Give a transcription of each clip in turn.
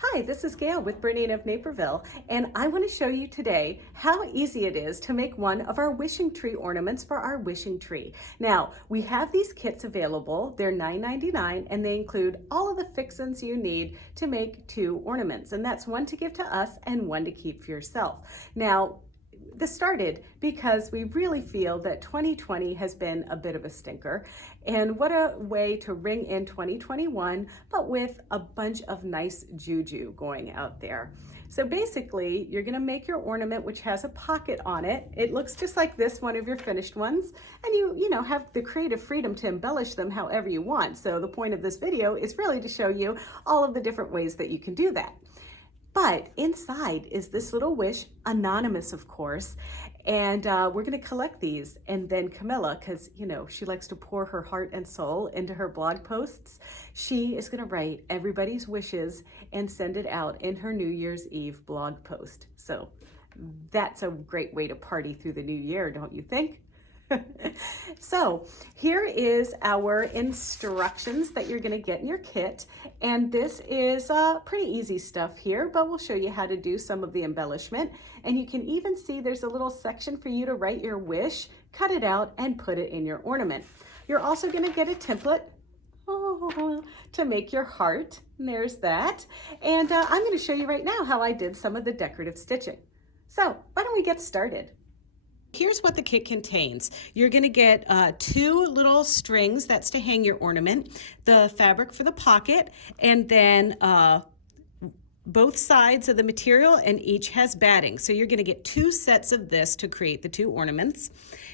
Hi, this is Gayle with BERNINA of Naperville, and I want to show you today how easy it is to make one of our wishing tree ornaments for our wishing tree. Now, we have these kits available. They're $9.99, and they include all of the fixins you need to make 2 ornaments, and that's one to give to us and one to keep for yourself. Now, this started because we really feel that 2020 has been a bit of a stinker, and what a way to ring in 2021, but with a bunch of nice JuJu going out there. So basically, you're gonna make your ornament, which has a pocket on it. It looks just like this, one of your finished ones, and you have the creative freedom to embellish them however you want. So the point of this video is really to show you all of the different ways that you can do that. But inside is this little wish, anonymous of course, and we're gonna collect these, and then Camilla, because she likes to pour her heart and soul into her blog posts, she is gonna write everybody's wishes and send it out in her New Year's Eve blog post. So that's a great way to party through the new year, don't you think? So here is our instructions that you're going to get in your kit, and this is pretty easy stuff here, but we'll show you how to do some of the embellishment, and you can even see there's a little section for you to write your wish, cut it out, and put it in your ornament. You're also going to get a template to make your heart, and there's that, and I'm going to show you right now how I did some of the decorative stitching. So why don't we get started? Here's what the kit contains. You're going to get 2 little strings, that's to hang your ornament, the fabric for the pocket, and then both sides of the material, and each has batting. So you're going to get 2 sets of this to create the 2 ornaments.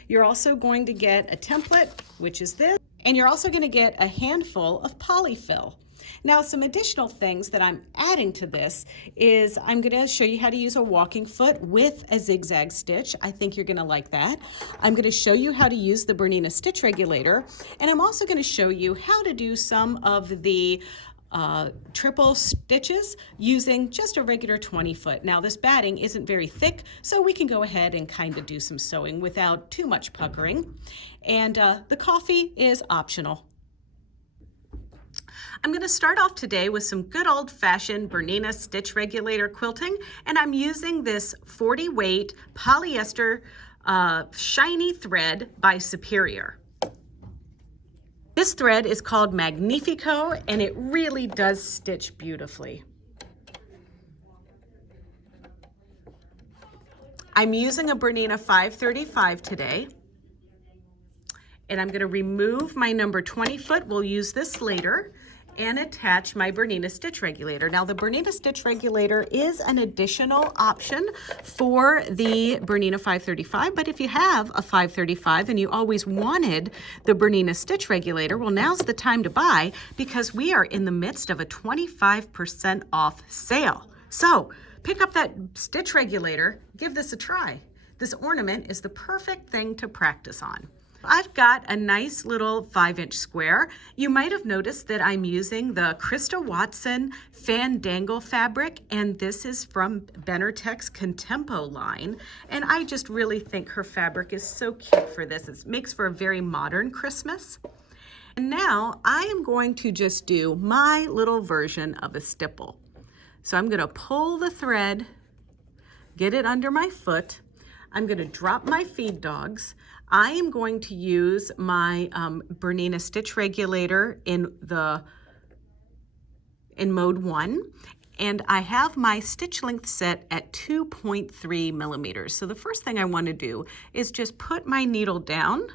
You're also going to get a template, which is this, and you're also going to get a handful of polyfill. Now, some additional things that I'm adding to this is I'm going to show you how to use a walking foot with a zigzag stitch. I think you're going to like that. I'm going to show you how to use the BERNINA Stitch Regulator, and I'm also going to show you how to do some of the triple stitches using just a regular 20 foot. Now, this batting isn't very thick, so we can go ahead and kind of do some sewing without too much puckering. And the coffee is optional. I'm going to start off today with some good old-fashioned BERNINA Stitch Regulator quilting, and I'm using this 40 weight polyester shiny thread by Superior. This thread is called Magnifico, and it really does stitch beautifully. I'm using a BERNINA 535 today, and I'm going to remove my number 20 foot. We'll use this later, and attach my BERNINA Stitch Regulator. Now, the BERNINA Stitch Regulator is an additional option for the BERNINA 535, but if you have a 535 and you always wanted the BERNINA Stitch Regulator, well, now's the time to buy, because we are in the midst of a 25% off sale. So pick up that Stitch Regulator, give this a try. This ornament is the perfect thing to practice on. I've got a nice little 5-inch square. You might have noticed that I'm using the Krista Watson Fandangle fabric, and this is from Benertech's Contempo line. And I just really think her fabric is so cute for this. It makes for a very modern Christmas. And now I am going to just do my little version of a stipple. So I'm going to pull the thread, get it under my foot. I'm going to drop my feed dogs. I am going to use my BERNINA Stitch Regulator in mode 1, and I have my stitch length set at 2.3 millimeters. So the first thing I want to do is just put my needle down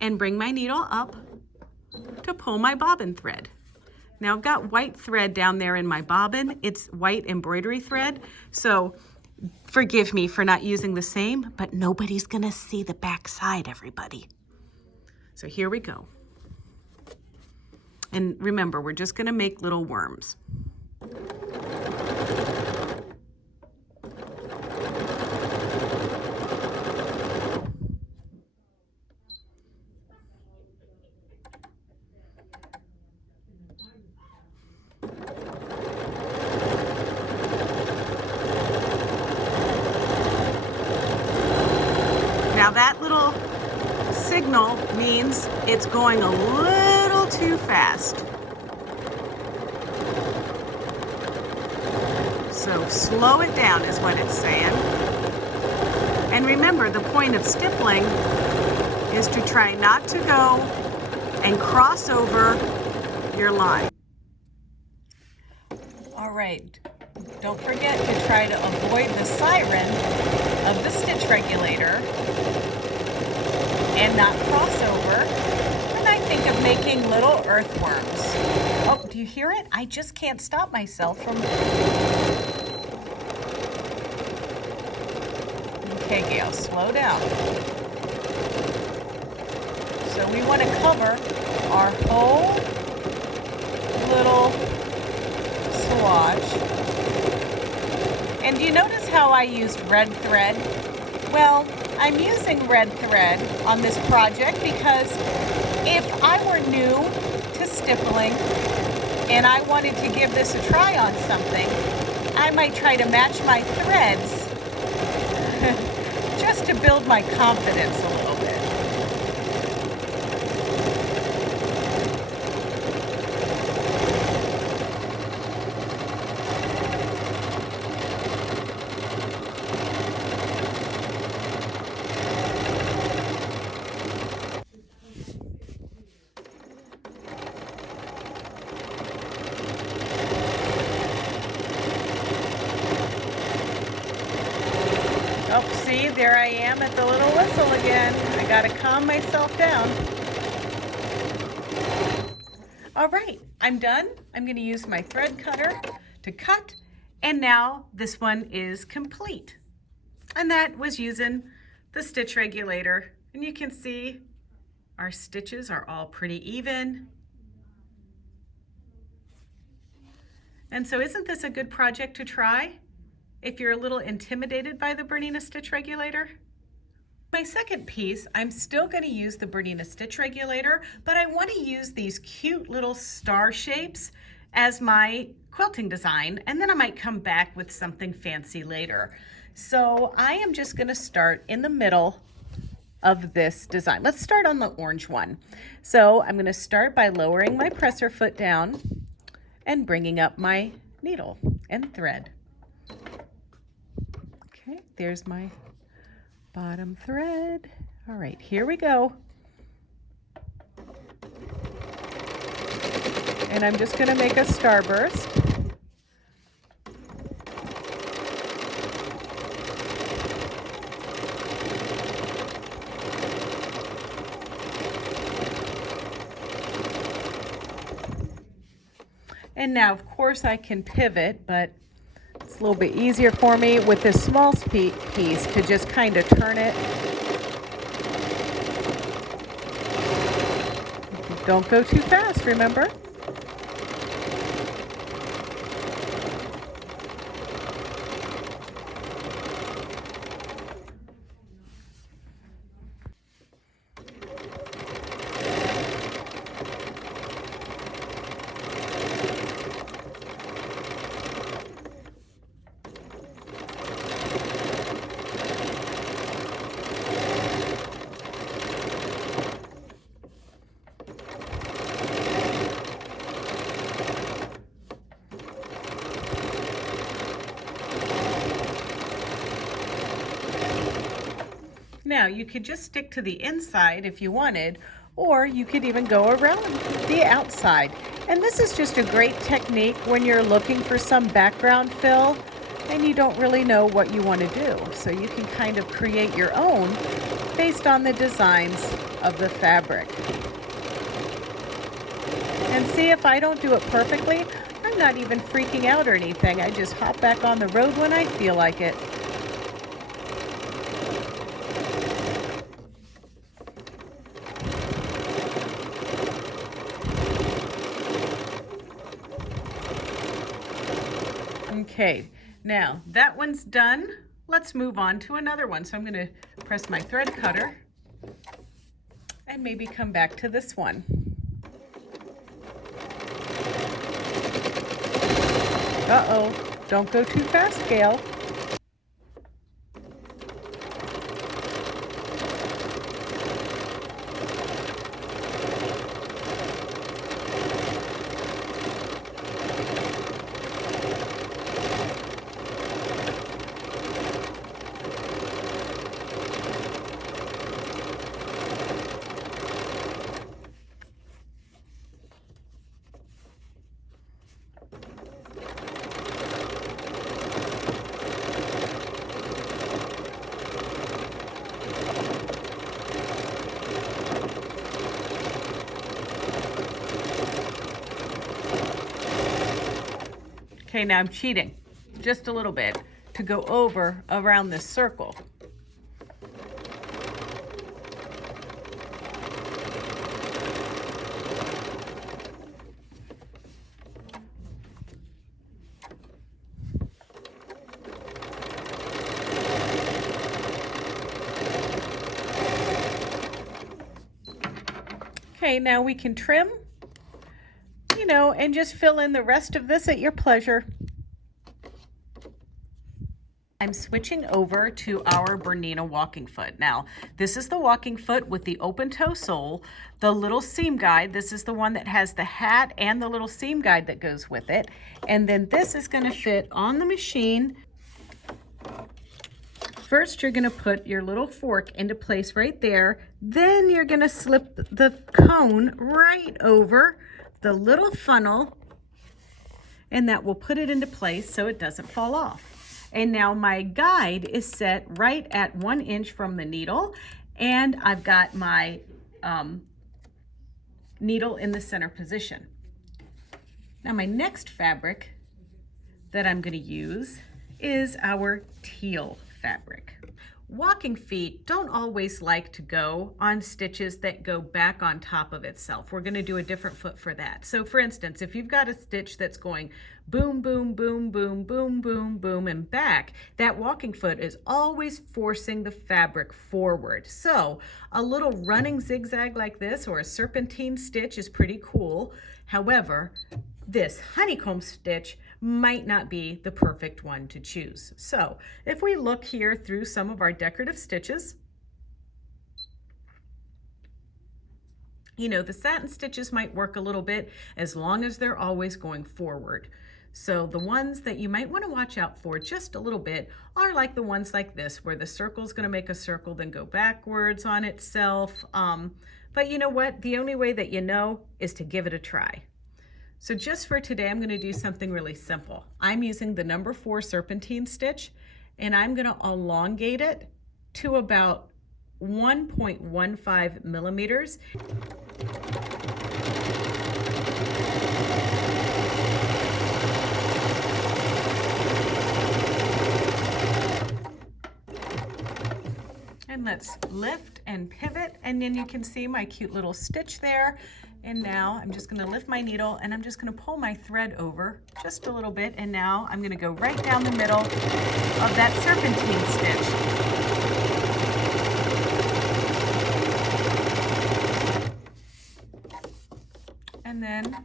and bring my needle up to pull my bobbin thread. Now I've got white thread down there in my bobbin. It's white embroidery thread, so forgive me for not using the same, but nobody's gonna see the back side, everybody. So here we go. And remember, we're just gonna make little worms. Now that little signal means it's going a little too fast. So slow it down is what it's saying. And remember, the point of stippling is to try not to go and cross over your line. All right, don't forget to try to avoid the siren of the stitch regulator and not cross over. And I think of making little earthworms. Oh, do you hear it? I just can't stop myself from... Okay, Gayle, slow down. So we want to cover our whole little swatch. And do you notice how I used red thread? Well, I'm using red thread on this project because if I were new to stippling and I wanted to give this a try on something, I might try to match my threads just to build my confidence a little bit. Oh, see, there I am at the little whistle again. I gotta calm myself down. All right, I'm done. I'm gonna use my thread cutter to cut, and now this one is complete. And that was using the stitch regulator. And you can see our stitches are all pretty even. And so isn't this a good project to try if you're a little intimidated by the BERNINA Stitch Regulator? My second piece, I'm still going to use the BERNINA Stitch Regulator, but I want to use these cute little star shapes as my quilting design, and then I might come back with something fancy later. So I am just going to start in the middle of this design. Let's start on the orange one. So I'm going to start by lowering my presser foot down and bringing up my needle and thread. Okay, there's my bottom thread. All right, here we go. And I'm just going to make a starburst. And now, of course, I can pivot, but it's a little bit easier for me with this small piece to just kind of turn it. Don't go too fast, remember? Now, you could just stick to the inside if you wanted, or you could even go around the outside. And this is just a great technique when you're looking for some background fill and you don't really know what you want to do. So you can kind of create your own based on the designs of the fabric. And see, if I don't do it perfectly, I'm not even freaking out or anything. I just hop back on the road when I feel like it. Okay, now that one's done. Let's move on to another one. So I'm going to press my thread cutter and maybe come back to this one. Uh-oh, don't go too fast, Gayle. Okay, now I'm cheating just a little bit to go over around this circle. Okay, now we can trim, you know, and just fill in the rest of this at your pleasure. I'm switching over to our BERNINA Walking Foot. Now, this is the walking foot with the open toe sole, the little seam guide. This is the one that has the hat and the little seam guide that goes with it. And then this is going to fit on the machine. First, you're going to put your little fork into place right there. Then you're going to slip the cone right over the little funnel, and that will put it into place so it doesn't fall off. And now my guide is set right at 1 inch from the needle, and I've got my needle in the center position. Now my next fabric that I'm going to use is our teal fabric. Walking feet don't always like to go on stitches that go back on top of itself. We're going to do a different foot for that. So for instance, if you've got a stitch that's going boom, boom, boom, boom, boom, boom, boom, and back, that walking foot is always forcing the fabric forward. So a little running zigzag like this or a serpentine stitch is pretty cool. However, this honeycomb stitch might not be the perfect one to choose. So if we look here through some of our decorative stitches, you know, the satin stitches might work a little bit as long as they're always going forward. So the ones that you might want to watch out for just a little bit are like the ones like this, where the circle is going to make a circle, then go backwards on itself. But you know what? The only way that you know is to give it a try. So just for today, I'm going to do something really simple. I'm using the number 4 serpentine stitch, and I'm going to elongate it to about 1.15 millimeters. And let's lift and pivot, and then you can see my cute little stitch there. And now I'm just going to lift my needle and I'm just going to pull my thread over just a little bit, and now I'm going to go right down the middle of that serpentine stitch. And then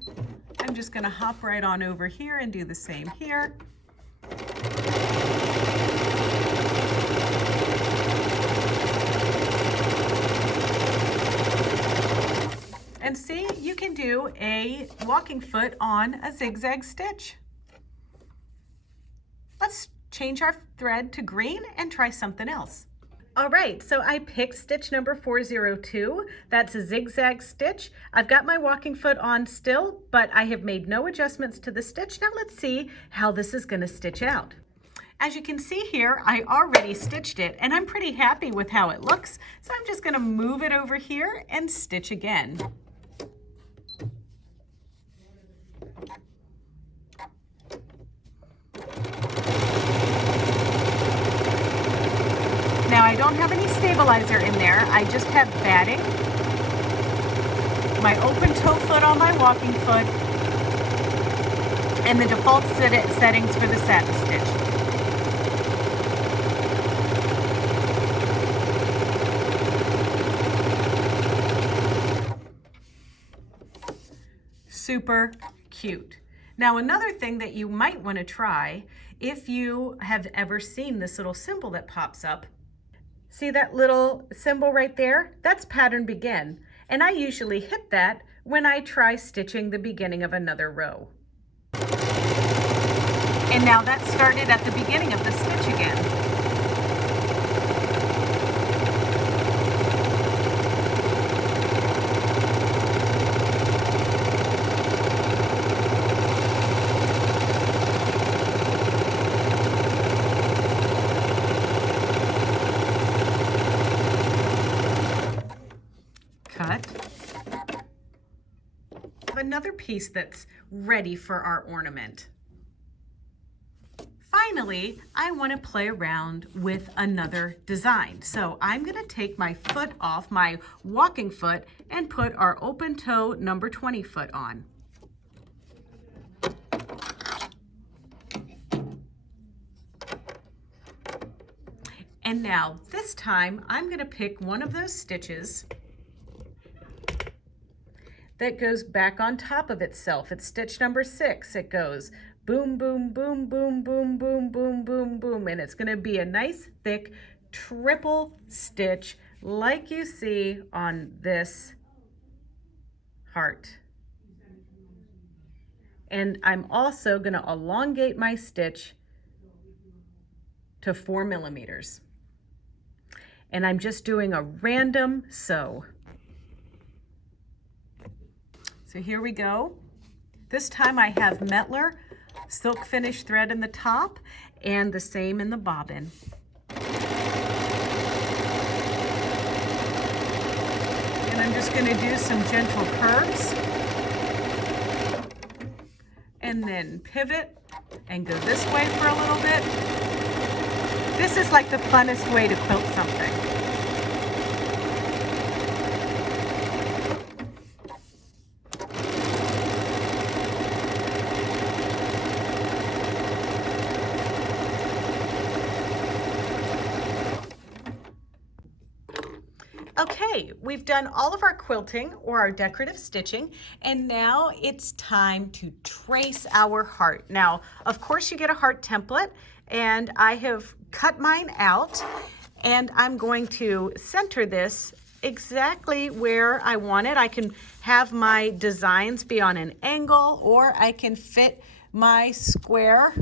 I'm just going to hop right on over here and do the same here. And see, you can do a walking foot on a zigzag stitch. Let's change our thread to green and try something else. All right, so I picked stitch number 402. That's a zigzag stitch. I've got my walking foot on still, but I have made no adjustments to the stitch. Now let's see how this is going to stitch out. As you can see here, I already stitched it, and I'm pretty happy with how it looks. So I'm just going to move it over here and stitch again. Now I don't have any stabilizer in there, I just have batting, my open toe foot on my walking foot, and the default settings for the satin stitch. Super cute. Now another thing that you might want to try, if you have ever seen this little symbol that pops up, see that little symbol right there? That's pattern begin. And I usually hit that when I try stitching the beginning of another row. And now that started at the beginning of the stitch again. Another piece that's ready for our ornament. finally, I want to play around with another design. So I'm going to take my foot off, my walking foot, and put our open toe number 20 foot on. And now this time I'm going to pick one of those stitches that goes back on top of itself. It's stitch number 6. It goes boom, boom, boom, boom, boom, boom, boom, boom, boom. And it's going to be a nice thick triple stitch like you see on this heart. And I'm also going to elongate my stitch to 4 millimeters. And I'm just doing a random sew. So here we go. This time I have Metler silk finish thread in the top and the same in the bobbin. And I'm just going to do some gentle curves and then pivot and go this way for a little bit. This is like the funnest way to quilt something. Okay, we've done all of our quilting or our decorative stitching, and now it's time to trace our heart. Now, of course, you get a heart template, and I have cut mine out, and I'm going to center this exactly where I want it. I can have my designs be on an angle, or I can fit my square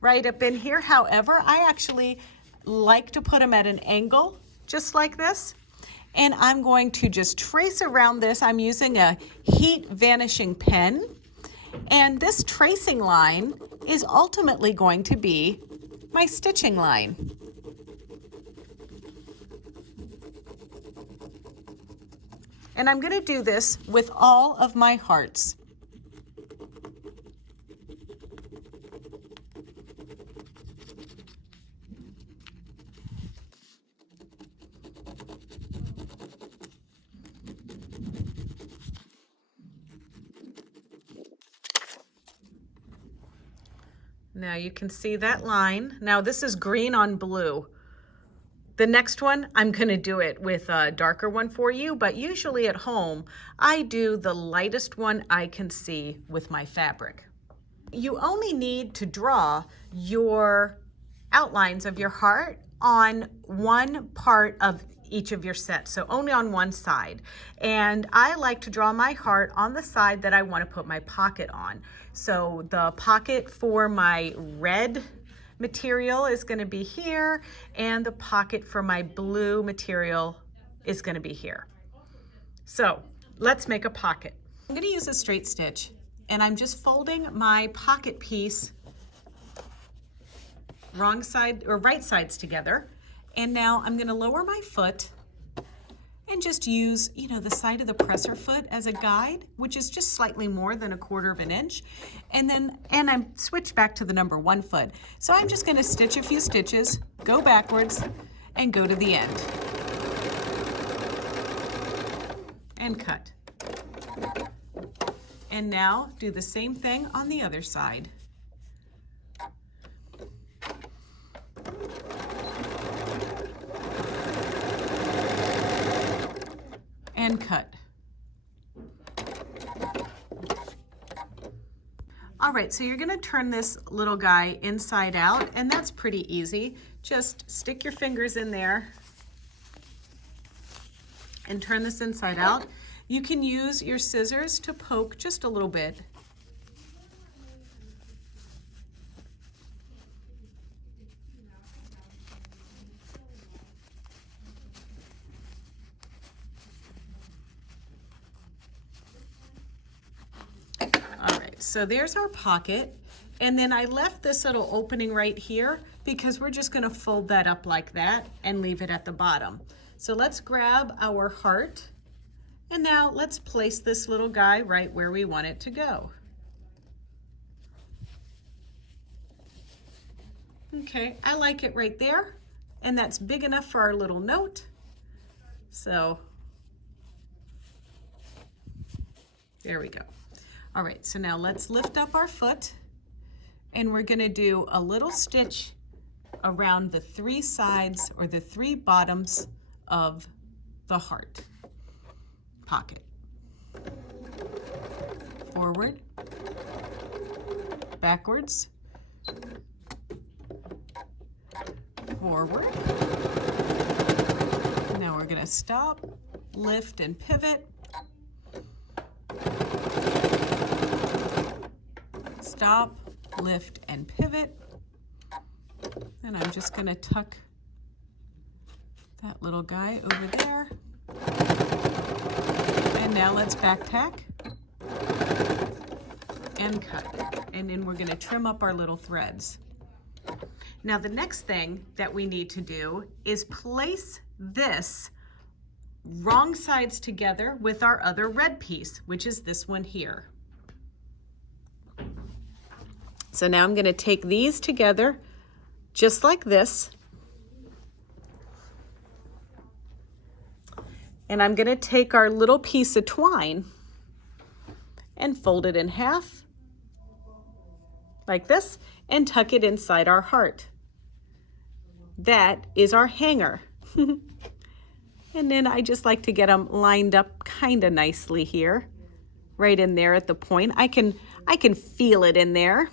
right up in here. However, I actually like to put them at an angle, just like this. And I'm going to just trace around this. I'm using a heat vanishing pen. And this tracing line is ultimately going to be my stitching line. And I'm going to do this with all of my hearts. Now you can see that line. Now this is green on blue. The next one, I'm gonna do it with a darker one for you, but usually at home, I do the lightest one I can see with my fabric. You only need to draw your outlines of your heart on one part of each of your sets, so only on one side. And I like to draw my heart on the side that I want to put my pocket on. So the pocket for my red material is going to be here, and the pocket for my blue material is going to be here. So let's make a pocket. I'm going to use a straight stitch, and I'm just folding my pocket piece wrong side or right sides together. And now I'm going to lower my foot and just use, the side of the presser foot as a guide, which is just slightly more than 1/4 of an inch. And I'm switch back to the number 1 foot. So I'm just going to stitch a few stitches, go backwards, and go to the end. And cut. And now do the same thing on the other side. And cut. All right, so you're gonna turn this little guy inside out, and that's pretty easy. Just stick your fingers in there and turn this inside out. You can use your scissors to poke just a little bit. So there's our pocket, and then I left this little opening right here because we're just going to fold that up like that and leave it at the bottom. So let's grab our heart, and now let's place this little guy right where we want it to go. Okay, I like it right there, and that's big enough for our little note. So there we go. All right, so now let's lift up our foot, and we're gonna do a little stitch around the 3 sides or the 3 bottoms of the heart pocket. Forward, backwards, forward. Now we're gonna stop, lift, and pivot. Stop, lift, and pivot. And I'm just gonna tuck that little guy over there. And now let's back tack and cut. And then we're gonna trim up our little threads. Now the next thing that we need to do is place this wrong sides together with our other red piece, which is this one here. So now I'm gonna take these together just like this. And I'm gonna take our little piece of twine and fold it in half like this and tuck it inside our heart. That is our hanger. And then I just like to get them lined up kind of nicely here, right in there at the point. I can feel it in there.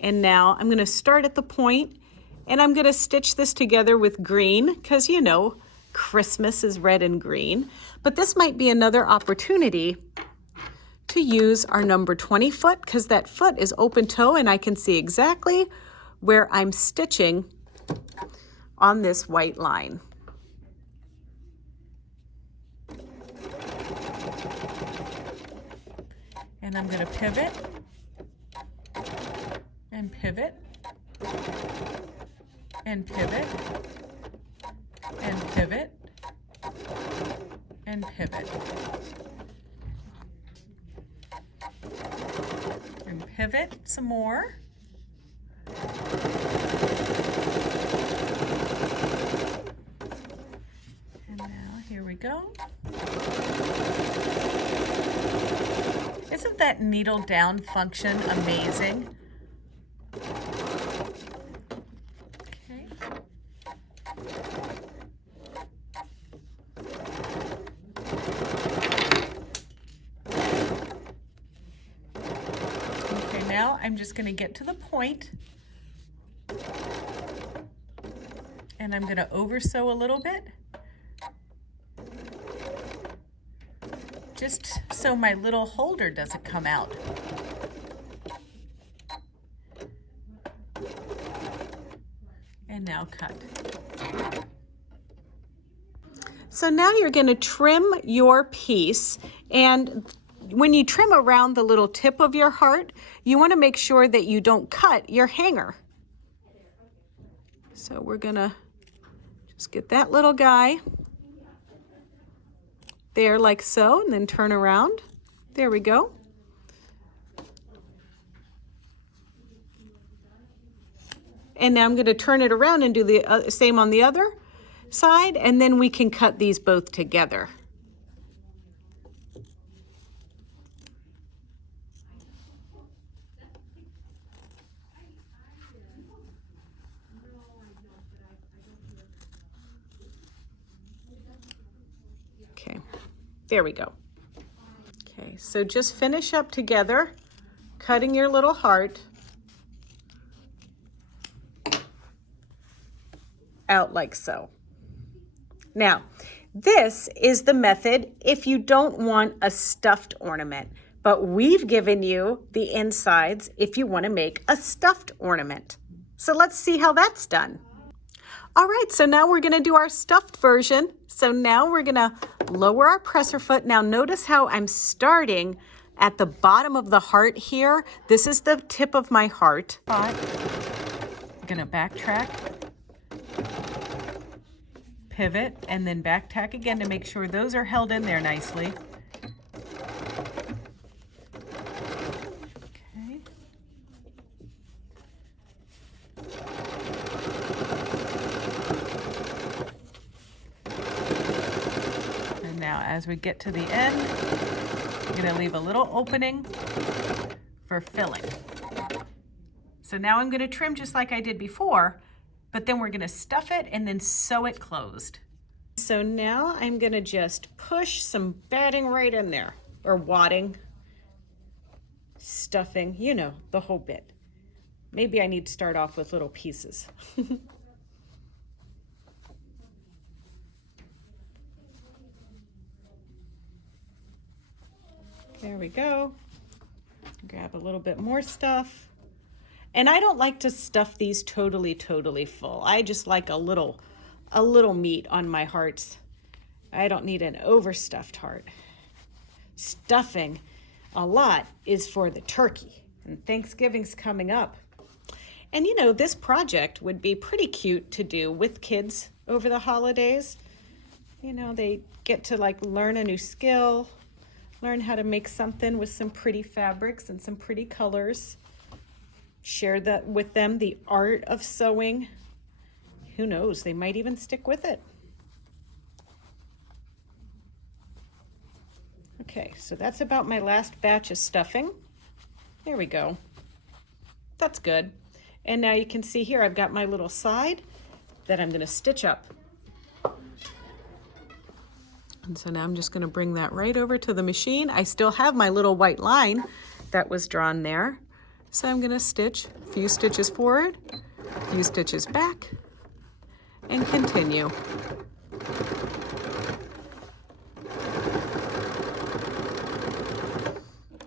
And now I'm gonna start at the point, and I'm gonna stitch this together with green, because you know, Christmas is red and green. But this might be another opportunity to use our number 20 foot, because that foot is open toe and I can see exactly where I'm stitching on this white line. And I'm going to pivot and pivot and pivot and pivot and pivot and pivot some more. And now here we go. Isn't that needle down function amazing? Okay. Okay, now I'm just going to get to the point, and I'm going to over sew a little bit, just so my little holder doesn't come out. And now cut. So now you're going to trim your piece, and when you trim around the little tip of your heart, you want to make sure that you don't cut your hanger. So we're going to just get that little guy there like so, and then turn around. There we go. And now I'm going to turn it around and do the same on the other side, and then we can cut these both together. Okay, there we go. Okay, so just finish up together, cutting your little heart out like so. Now, this is the method if you don't want a stuffed ornament, but we've given you the insides if you want to make a stuffed ornament. So let's see how that's done. All right, so now we're going to do our stuffed version. So now we're going to lower our presser foot. Now notice how I'm starting at the bottom of the heart here. This is the tip of my heart. I'm going to backtrack, pivot, and then back tack again to make sure those are held in there nicely. Okay. as we get to the end, I'm going to leave a little opening for filling. So now I'm going to trim just like I did before, but then we're going to stuff it and then sew it closed. So now I'm going to just push some batting right in there, or wadding, stuffing, you know, the whole bit. Maybe I need to start off with little pieces. There we go. Grab a little bit more stuff. And I don't like to stuff these totally full. I just like a little meat on my hearts. I don't need an overstuffed heart. Stuffing a lot is for the turkey, and Thanksgiving's coming up. And you know, this project would be pretty cute to do with kids over the holidays. You know, they get to like learn a new skill, learn how to make something with some pretty fabrics and some pretty colors. Share that with them, the art of sewing. Who knows, they might even stick with it. Okay, so that's about my last batch of stuffing. There we go. That's good. And now you can see here, I've got my little side that I'm going to stitch up. And so now I'm just going to bring that right over to the machine. I still have my little white line that was drawn there. So I'm going to stitch a few stitches forward, a few stitches back, and continue.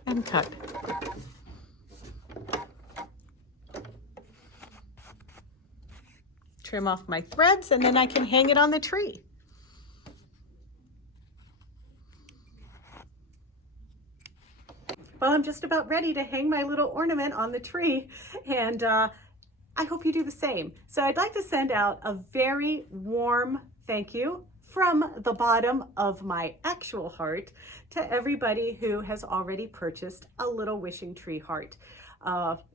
And cut. Trim off my threads, and then I can hang it on the tree. Well, I'm just about ready to hang my little ornament on the tree, and I hope you do the same. So I'd like to send out a very warm thank you from the bottom of my actual heart to everybody who has already purchased a little wishing tree heart.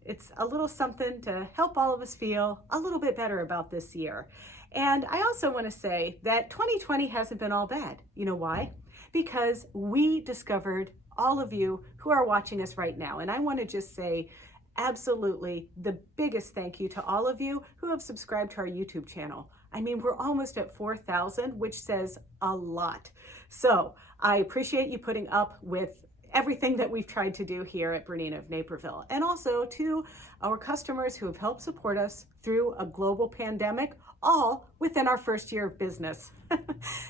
It's a little something to help all of us feel a little bit better about this year. And I also want to say that 2020 hasn't been all bad. You know why? Because we discovered all of you who are watching us right now. And I want to just say absolutely the biggest thank you to all of you who have subscribed to our YouTube channel. I mean, we're almost at 4,000, which says a lot. So I appreciate you putting up with everything that we've tried to do here at BERNINA of Naperville, and also to our customers who have helped support us through a global pandemic, all within our first year of business.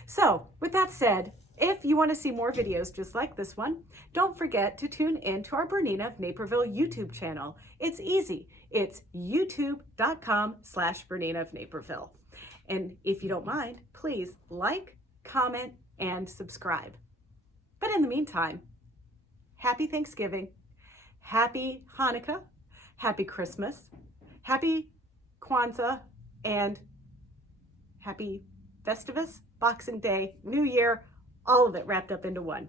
So with that said, if you want to see more videos just like this one, don't forget to tune in to our BERNINA of Naperville YouTube channel. It's easy. It's youtube.com/BERNINA of Naperville. And if you don't mind, please like, comment, and subscribe. But in the meantime, happy Thanksgiving, happy Hanukkah, happy Christmas, happy Kwanzaa, and happy Festivus, Boxing Day, New Year, all of it wrapped up into one.